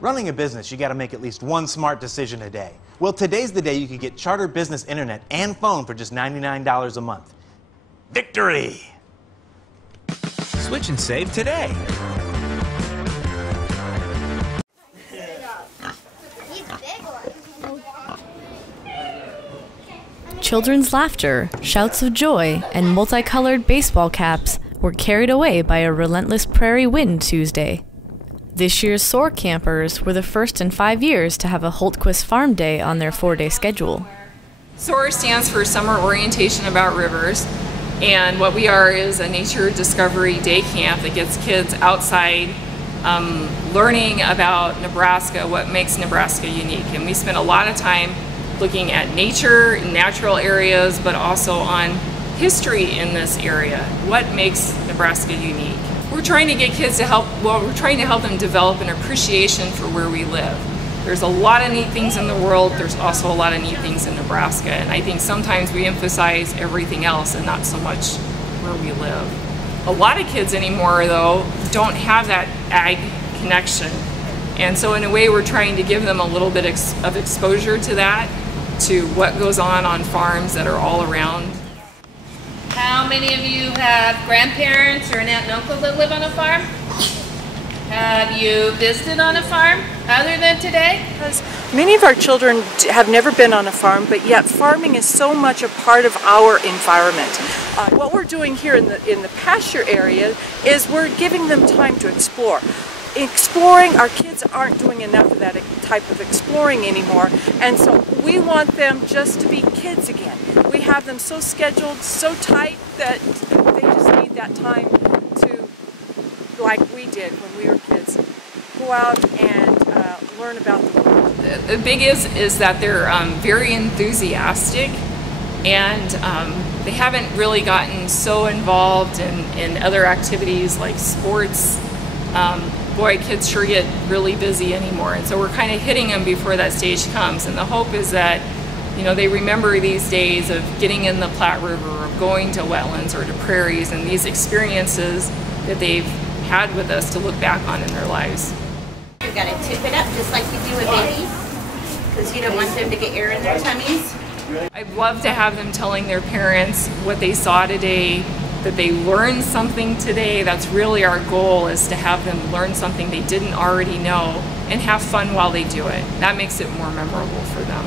Running a business, you got to make at least one smart decision a day. Well, today's the day you can get Charter Business Internet and phone for just $99 a month. Victory! Switch and save today. Children's laughter, shouts of joy, and multicolored baseball caps were carried away by a relentless prairie wind Tuesday. This year's SOAR campers were the first in 5 years to have a Hultquist Farm Day on their 4-day schedule. SOAR stands for Summer Orientation About Rivers, and what we are is a nature discovery day camp that gets kids outside learning about Nebraska, what makes Nebraska unique. And we spend a lot of time looking at nature, natural areas, but also on history in this area. What makes Nebraska unique? We're trying to get kids to we're trying to help them develop an appreciation for where we live. There's a lot of neat things in the world, there's also a lot of neat things in Nebraska, and I think sometimes we emphasize everything else and not so much where we live. A lot of kids anymore, though, don't have that ag connection, and so in a way we're trying to give them a little bit of exposure to that, to what goes on farms that are all around. How many of you have grandparents or an aunt and uncle that live on a farm? Have you visited on a farm other than today? Because many of our children have never been on a farm, but yet farming is so much a part of our environment. What we're doing here in the pasture area is we're giving them time to explore. Exploring, our kids aren't doing enough of that type of exploring anymore, and so we want them just to be kids again. We have them so scheduled, so tight, that they just need that time to, like we did when we were kids, go out and learn about the world. The big is that they're very enthusiastic, and they haven't really gotten so involved in other activities like sports. Boy, kids sure get really busy anymore, and so we're kind of hitting them before that stage comes, and the hope is that, you know, they remember these days of getting in the Platte River, or going to wetlands or to prairies, and these experiences that they've had with us to look back on in their lives. You've got to tip it up just like you do with babies, because you don't want them to get air in their tummies. I'd love to have them telling their parents what they saw today, that they learned something today. That's really our goal, is to have them learn something they didn't already know and have fun while they do it. That makes it more memorable for them.